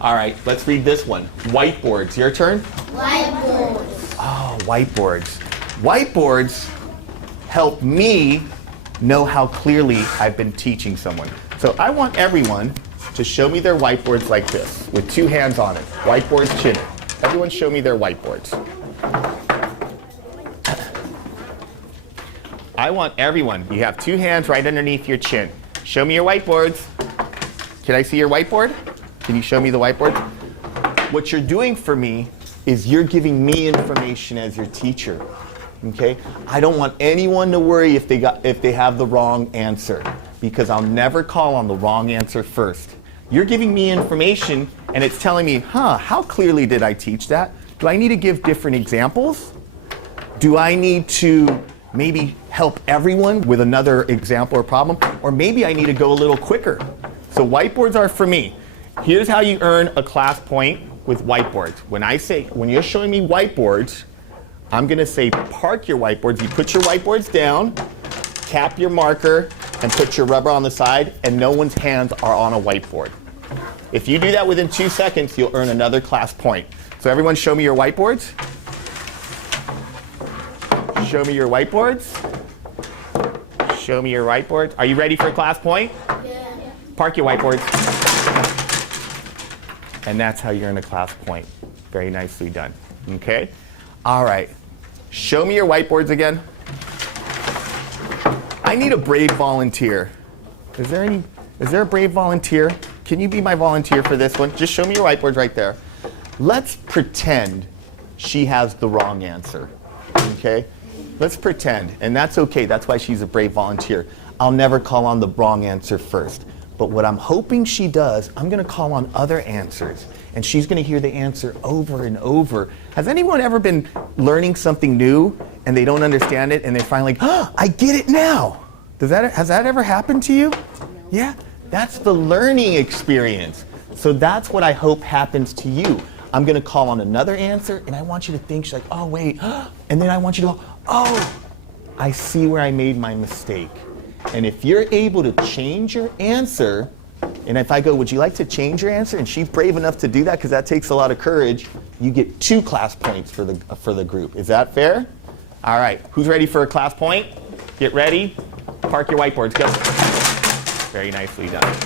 All right, let's read this one. Whiteboards. Your turn? Whiteboards. Oh, whiteboards. Whiteboards help me know how clearly I've been teaching someone. So I want everyone to show me their whiteboards like this, with 2 hands on it. Whiteboards, chin. Everyone show me their whiteboards. I want everyone, you have 2 hands right underneath your chin. Show me your whiteboards. Can I see your whiteboard? Can you show me the whiteboard? What you're doing for me is you're giving me information as your teacher. Okay? I don't want anyone to worry if they have the wrong answer, because I'll never call on the wrong answer first. You're giving me information and it's telling me, how clearly did I teach that? Do I need to give different examples? Do I need to maybe help everyone with another example or problem? Or maybe I need to go a little quicker. So whiteboards are for me. Here's how you earn a class point with whiteboards. When you're showing me whiteboards, I'm going to say park your whiteboards. You put your whiteboards down, cap your marker, and put your rubber on the side, and no one's hands are on a whiteboard. If you do that within 2 seconds, you'll earn another class point. So everyone show me your whiteboards. Show me your whiteboards. Show me your whiteboards. Are you ready for a class point? Yeah. Park your whiteboards. And that's how you earn a class point. Very nicely done. Okay? All right. Show me your whiteboards again. I need a brave volunteer. Is there a brave volunteer? Can you be my volunteer for this one? Just show me your whiteboards right there. Let's pretend she has the wrong answer. Okay? Let's pretend. And that's okay. That's why she's a brave volunteer. I'll never call on the wrong answer first. But what I'm hoping she does, I'm going to call on other answers. And she's going to hear the answer over and over. Has anyone ever been learning something new and they don't understand it and they're finally like, oh, I get it now? Has that ever happened to you? Yeah? That's the learning experience. So that's what I hope happens to you. I'm going to call on another answer and I want you to think, she's like, oh, wait. And then I want you to go, oh, I see where I made my mistake. And if you're able to change your answer, and if I go, would you like to change your answer? And she's brave enough to do that, because that takes a lot of courage, you get 2 class points for the group. Is that fair? All right. Who's ready for a class point? Get ready. Park your whiteboards. Go. Very nicely done.